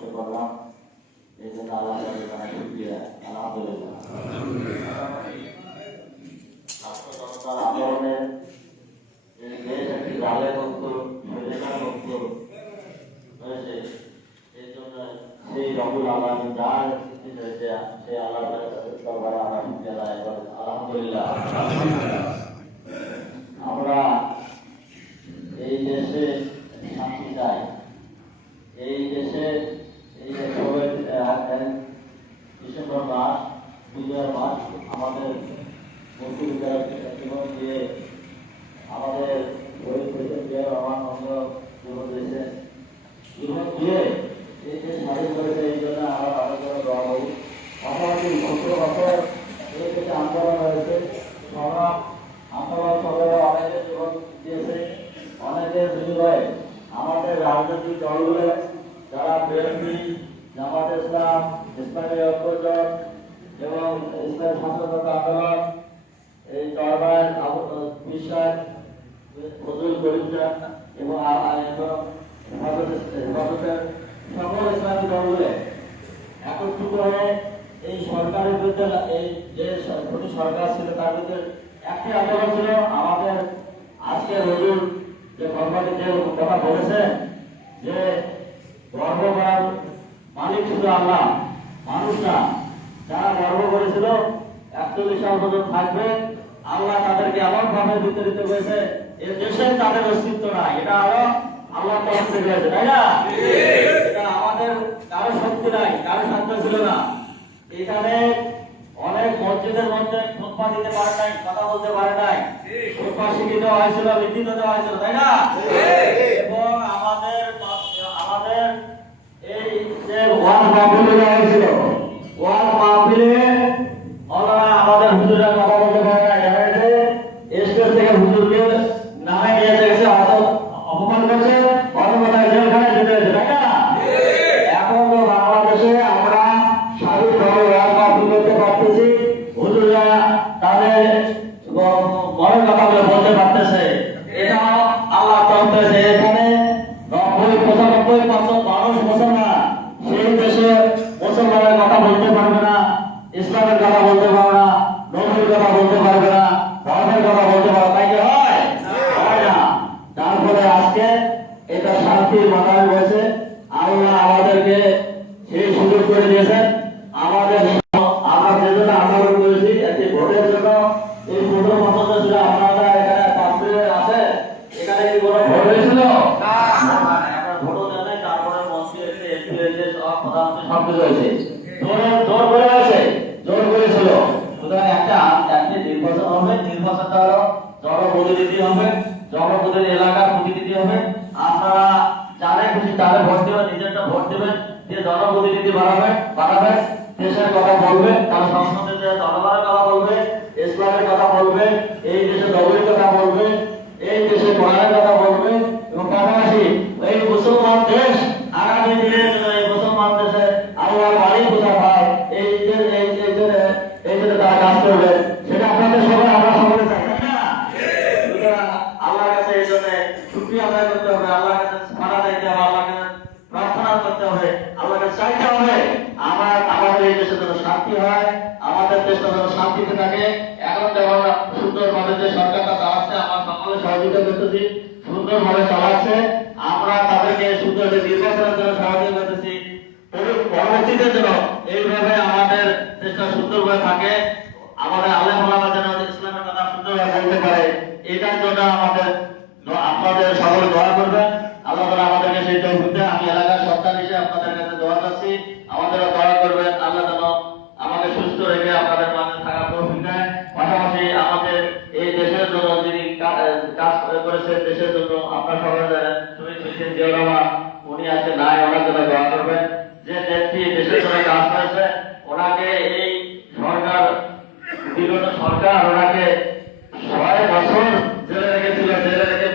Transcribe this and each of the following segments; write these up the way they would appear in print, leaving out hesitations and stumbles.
বলতে পারলাম, এই জন্য আল্লাহ জানাই শুকরিয়া। আলহামদুলিল্লাহ। ছাত্র জনতার আন্দোলনে এই দেশ একটি লালে মুক্ত স্বৈরাচার মুক্ত হয়েছে, এই জন্য সেই রবুল আলামিন যার সৃষ্টি হয়েছে সেই আল্লাহ দরবারে আমরা শুকরিয়া জানাই। আলহামদুলিল্লাহ। আমরা এই দেশে শান্তি চাই। এই দেশে এই ডিসেম্বর মাস, বিজয় মাস আমাদের মুক্তিযোদ্ধার জীবন দিয়ে আমাদের শহীদ প্রেসিডেন্ট জিয়াউর রহমান জীবন দিয়েছেন। জীবন দিয়ে এই দেশ স্বাধীন করেছে, এই জন্য আমরা তাদের জন্য দোয়া করি। পাশাপাশি ১৭ বছর এই দেশে আন্দোলন হয়েছে, সংগ্রাম আন্দোলন সবাই অনেকের জীবন দিয়েছে। অনেকের বিনিময়ে আমাদের রাজনৈতিক দলগুলো যারা বিএনপি, জামাত ইসলাম, ইসলামী ঐক্যজোট এবং ইসলামী স্বাধীনতা আন্দোলন, এই দরবার বিশ্বাস, ফজল করিমরা এবং হেফাজতের সকল ইসলামী দলগুলো একত্রিত হয়ে এই সরকারের বিরুদ্ধে, এই যে সরকার ছিল তার বিরুদ্ধে একটি আন্দোলন ছিল। আমাদের আজকে হুজুর যে ঘটনাটি যে কথা বলেছেন যে গর্ব করার মালিক শুধু আল্লাহ, মানুষ না। যারা গর্ব করেছিল ৪১ সাল পর্যন্ত থাকবে, আল্লাহ তাদেরকে এমন ভাবে বিতরিত করেছে এ দেশে তাদের অস্তিত্ব নাই। এটা আল্লাহ তরফ থেকে হয়েছে, তাই না? এটা আমাদের কারো শক্তি নাই, কারো সাধ্য ছিল না। এখানে অনেক মসজিদের মধ্যে খুতবা দিতে পারে নাই, কথা বলতে পারে নাই, খুতবা শিখিয়ে দেওয়া হয়েছিল, লিখিত দেওয়া হয়েছিল, তাই না? এবং আমাদের এই যে ওয়াজ মাহফিল হয়েছিল, ওয়াজ মাহফিলে আমাদের হুজুরা কথা বলতে পারে নাই, স্টেজ থেকে হুজুরকে নামে নিয়ে গেছে, অপমান করছে, অন্যথায় জেলখানায় যেতে হয়েছে, তাই না? এখন তো বাংলাদেশে আমরা স্বাধীনভাবে ওয়াজ মাহফিল করতে পারতেছি, হুজুরা তাদের মনের কথাগুলো বলতে পারতেছে। এটা আল্লাহ তরফ থেকে। এখানে ৯০-৯৫% মানুষ মুসলমান, সেই দেশে মুসলমানের কথা বলতে পারবে না, ইসলামের কথা বলতে পারবে না, নবীর কথা বলতে পারবে না, ধর্মের কথা বলতে পারবে, তাই কি হয়? হয় না। তারপরে আজকে এটা শান্তির বাতাস বলছে, আল্লাহ আমাদেরকে সেই সুযোগ করে দিয়েছেন। আমরা যেজন্য আন্দোলন করেছি একটি ভোটের জন্য, এই ১৫ বছর ধরে আপনারা এখানে পাত্রে আছে, এখানে কি কোনো ভোট হয়েছিল? ভোটও দেয় নাই, তারপরে মন্ত্রী হয়েছে, এমপি হয়েছে, সব প্রধানমন্ত্রী সব কিছু হয়েছে, জোর করে হয়েছে, জোর করেছিল। সুতরাং একটি নির্বাচন হবে, নির্বাচনটা হলো জনপ্রতিনিধি হবে, জনপ্রতিনিধি এলাকার প্রতিনিধি হবে। আপনারা যারা খুশি তাদের ভোট দেবেন, নিজেরটা ভোট দেবেন, যে জনপ্রতিনিধি বানাবে, দেশের কথা বলবে, তার সংসদে জনগণের কথা বলবে, ইসলামের কথা বলবে, এই দেশে নবীর কথা বলবে, এই দেশে কোরআনের কথা বলবে, এবং পাশাপাশি এই মুসলমান দেশ আগামী দিনের জন্য এই মুসলমান দেশে আল্লাহর বাড়ি কোথা হয়, এই জন্য তারা কাজ করবে। সেটা আপনাদের সবাই, আমরা সকলে চাই, তাই না? আল্লাহর কাছে এই জন্য শুকরিয়া আদায় করতে হবে, আল্লাহর কাছে মারা চাইতে হবে, আল্লাহর কাছে প্রার্থনা করতে হবে, আল্লাহকে চাইতে হবে আমাদের এই দেশে যেন শান্তি হয়, আমাদের দেশটা যেন শান্তিতে থাকে। এখন যেমন সুন্দরভাবে যে সরকারটা চালাচ্ছে, আমার সকলে সহযোগিতা করতেছি, সুন্দরভাবে চালাচ্ছে, আমরা তাদেরকে সুন্দর নির্বাচনের জন্য সহযোগিতা করতেছি। পরবর্তীতে যেন এইভাবে আমাদের দেশটা সুন্দরভাবে থাকে, আমাদের আলেম ওলামা যেন ইসলামের কথা সুন্দরভাবে বলতে পারে, এটার জন্য আপনাদের সকলে দোয়া করবেন। আল্লাহ তাআলা আমাদেরকে সেই তৌফিক দেন। আমি এলাকার সন্তান হিসেবে আপনাদের কাছে দোয়া করছি, আমাদেরও দোয়া করবেন, আল্লাহ যেন আমাকে সুস্থ রেখে আপনাদের মাঝে থাকার তৌফিক দেন। পাশাপাশি আমাদের এই দেশের জন্য যিনি কাজ করেছেন, দেশের জন্য আপনারা সকলে জানেন, শহীদ প্রেসিডেন্ট জিয়াউর রহমান, উনি আজকে নাই, ওনার জন্য দোয়া করবেন। যে নেত্রী দেশের জন্য কাজ করেছে, ওনাকে এই সরকার, বিগত সরকার ওনাকে ৬ বছর জেলে রেখেছিল, জেলে রেখে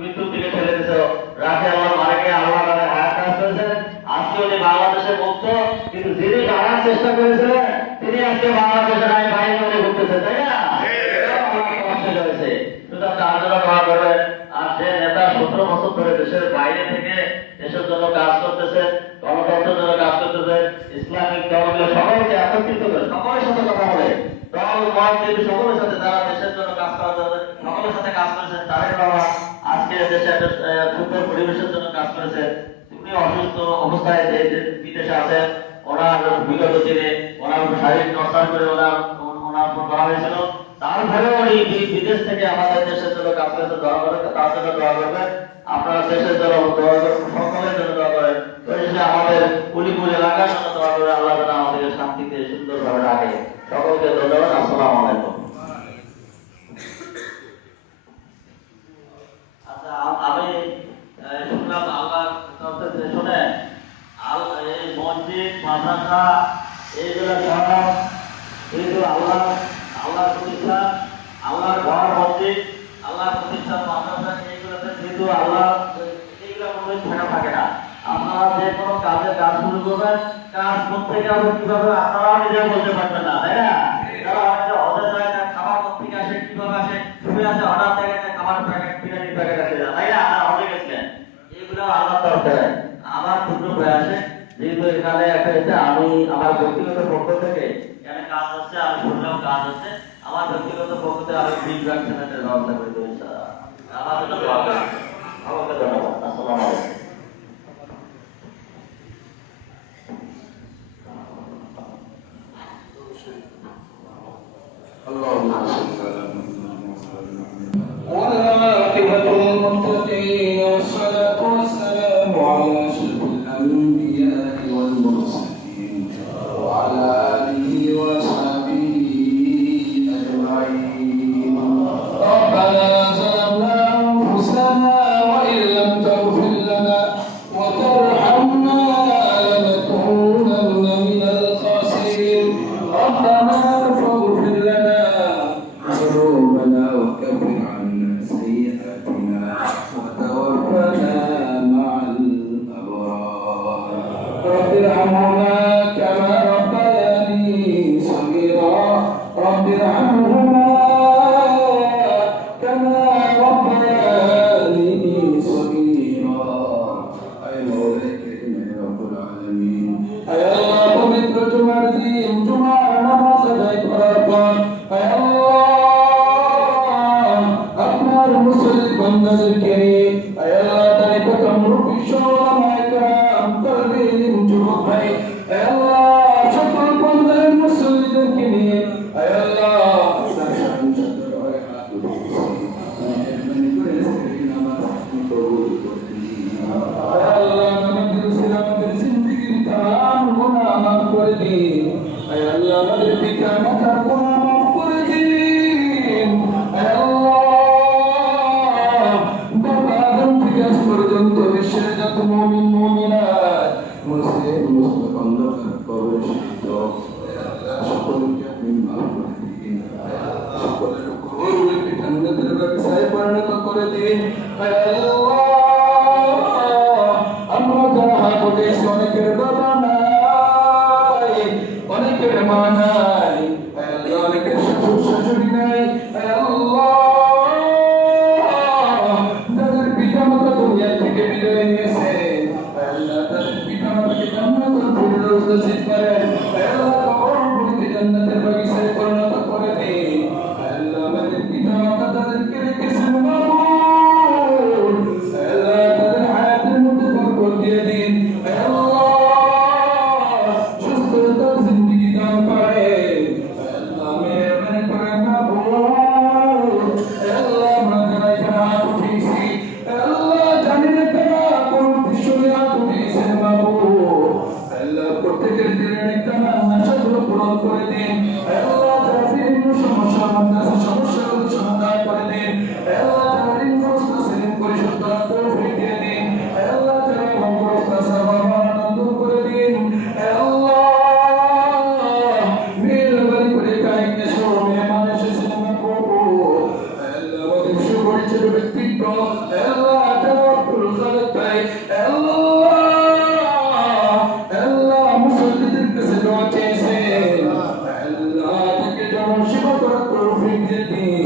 মৃত্যুর দিকে ঠেলে দিয়েছিল, রাখে আল্লাহ মারেকে আল্লাহ তাদের হায়াত কাজ করেছেন। আজকে উনি বাংলাদেশে মুক্ত, কিন্তু যিনি টানার চেষ্টা করেছিলেন তিনি আজকে বাংলাদেশের আইন বাহিনী করে ঘুরতেছে, তাই না? হয়েছে। সুতরাং তার জন্য দোয়া করবেন। আর যে নেতা ১৭ বছর ধরে দেশের বাইরে থেকে দেশের জন্য কাজ করতেছে, গণতন্ত্রের জন্য ইসলামিক দলগুলো সকলকে একত্রিত করে সকলের সাথে কথা বলে দল মত কিন্তু সকলের সাথে যারা দেশের জন্য কাজ করার জন্য সকলের সাথে কাজ করেছেন তারেক রহমান আজকে দেশে একটা সুন্দর পরিবেশের জন্য কাজ করেছে। উনি অসুস্থ অবস্থায় বিদেশে আছেন, ওনার বিগত দিনে ওনার শারীরিক টর্চার করে ওনার উপর করা হয়েছিল, তারপরেও উনি বিদেশ থেকে আমাদের দেশের জন্য কাজ করেছে। দোয়া করেন, তার জন্য দোয়া করবেন, আপনারা দেশের জন্য দোয়া করেন, সকলের জন্য দোয়া করেন, আমাদের কুলিপুর এলাকার জন্য দোয়া করে আল্লাহ যেন আমাদের শান্তিতে সুন্দরভাবে রাখে। সকলকে ধন্যবাদ। আসসালামু আলাইকুম। আচ্ছা, আমি শুনলাম আল্লাহ শুনে এই মসজিদ মাদ্রাসা এইগুলো সব যেহেতু আল্লাহর প্রতিষ্ঠান, আল্লাহর ঘর মসজিদ, আল্লাহর প্রতিষ্ঠান মাদ্রাসা এইগুলোতে যেহেতু আল্লাহ এইগুলো কোনো থাকা থাকে না। আপনারা যে কোনো কাজের কাজ শুরু করবেন, কাজ কোথেকে হবে কিভাবে আপনারাও নিজেও বলতে পারবেন না, তাই না? যারা অনেকে হজে যায় না, খাবার কোথেকে আসে কিভাবে আসে, শুনে আসে হঠাৎ থেকে খাবার প্যাকেট বিরিয়ানির প্যাকেট আসে, তাই না? আপনারা হজে গেছিলেন, এগুলো আল্লাহ তরফে আমার ক্ষুদ্র প্রয়াসে যেহেতু এখানে একটা হচ্ছে আমি আমার ব্যক্তিগত পক্ষ থেকে এখানে কাজ হচ্ছে, আমি শুনলাম কাজ হচ্ছে, আমার ব্যক্তিগত পক্ষ থেকে আমি ফিডব্যাক সেন্টারের ব্যবস্থা করে দেবো ইনশাআল্লাহ। আমার জন্য আমাকে ধন্যবাদ। আসসালামু আলাইকুম। والعاقبة للمتقين والصلاة والسلام على أشرف الأنبياء والمرسلين وعلى آله وأصحابه أجمعين. ربنا ظلمنا أنفسنا وإن لم تغفر لنا وترحمنا لنكونن من الخاسرين. ربنا فاغفر لنا ذنوبنا وكفر عنا سيئاتنا وتوفنا مع الأبرار. رب ارحمهما كما ربياني صغيرا. رب ارحمهما كما ربياني صغيرا. أي مولاي كريم يا رب العالمين. أي الله পবিত্র জুমার দিন জুমার নামাজ আদায় করার পর أي الله আপনার মুসলিম বান্দাদেরকে أي الله তারিকা কামরূপী শোলামায়ে کرام কলবে ইলম যুবক ভাই أي الله সকল বান্দার মুসলিমদেরকে নিয়ে أي الله আপনার শান চন্দ্রে হাত উঠিয়েছি মেহরবানি করে সেই নামাজ কবুল করে দিন। أي الله আমাদের আমাদের জিন্দেগির तमाम গুনাহ মাফ করে দিন। أي الله আমাদের পিতা মাতার গুনাহ মাফ করে দিন। أي الله বাবা আদম থেকে আজ পর্যন্ত বিশ্বের যত মুমিন মুমিনাত মুসলিম মুসলিম অন্ধকার কবরে শহীদ সকলকে আপনি মাফ করে দিন। সকলের কবরকে জান্নাতের বাগিচায় পরিণত করে দিন। أي الله আমরা যারা হাত উঠেছি অনেকের বাবা নাই, অনেকের মা নাই, أي الله অনেকের শ্বশুর শাশুড়ি নাই, أي الله যাদের পিতা মাতা দুনিয়া থেকে বিদায় নিয়েছে أي الله তাদের পিতা মাতাকে জান্নাতুল ফিরদৌস নসিব করেন। أي الله কবরগুলিকে জান্নাতের বাগিচায় পরিণত করে দিন। أي الله আমাদের পিতা মাতা তাদেরকে রেখেছেন মাবুদ। أي الله তাদের হায়াতের মধ্যে বরকত দিয়ে দিন। أي الله সুস্থতার জিন্দেগি দান করেন। أي الله মেহরবানি করেন মাবুদ। أي الله আমরা যারা এখানে হাত উঠিয়েছি أي الله জানি না কারা কোন বিষয়ে হাত উঠিয়েছেন মাবুদ। أي الله প্রত্যেকের দিনের একটা আশাগুলো পূরণ করে দিন। أي الله যারা বিভিন্ন সমস্যার মধ্যে আছে সমস্যাগুলো সমাধান করে দিন। أي الله যারা ঋণগ্রস্ত আছেন পরিশোধ করার তৌফিক দিয়ে দিন। أي الله যারা ভোগগ্রস্ত আছে আনন্দ দূর করে দিন। أي الله মেহরবানি করে কাইকে শোনে মানুষ এসেছেন মাবুদ। أي الله আমাদের সুপরিচিত ব্যক্তিত্ব أي الله যারা আব্দুল খালেক ভাই أي الله أي الله মুসল্লিদের কাছে দোয়া চেয়েছেন أي الله তাকে জনসেবা করার তৌফিক দিয়ে দিন।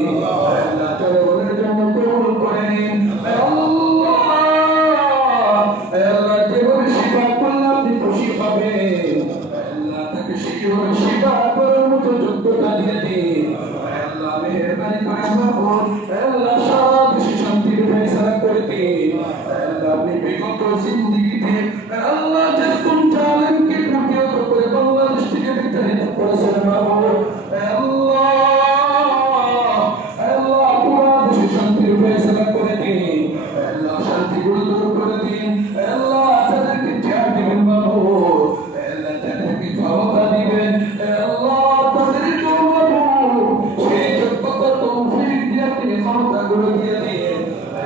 করেছেন মাবুদ আল্লাহ আল্লাহ পুরো দেশে শান্তির ফয়সালা করে দিন আল্লাহ শান্তিগুলো দূর করে দিন আল্লাহ তাদেরকে ত্যাগ দিবেন মাবুদ আল্লাহ তাদেরকে ক্ষমতা দিবেন আল্লাহ তাদেরকে মাবুদ সেই যোগ্যতা তৌফিক দিয়ে আপনি ক্ষমতাগুলো দিয়ে দিন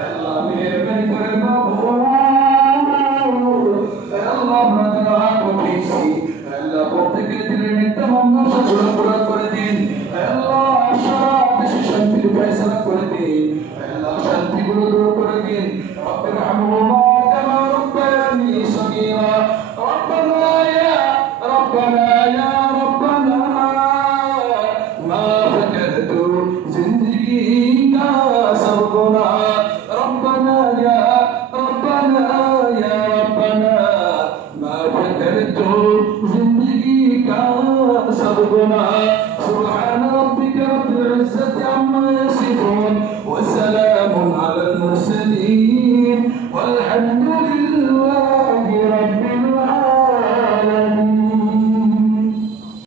আল্লাহ মেহেরবানি করে মাবুদ আল্লাহ আমরা দোয়া করতেছি আল্লাহ প্রত্যেকের দিলের নিত্যমন্না সাধনা পুরা করে দিন আল্লাহ সারা দেশে শান্তির ফয়সালা করে দিন আল্লাহ শান্তিগুলো দূর করে দিন রব্বির হামহুমা কামা রব্বায়ানি সগীরা রব্বানা ইয়া রব্বানা মা ফাকারতু জিন্দেগি কা সব গুনাহ রব্বানা ইয়া রব্বানা ما فكرت زندگی کا سب گناہ سبحان ربك رب العزة عما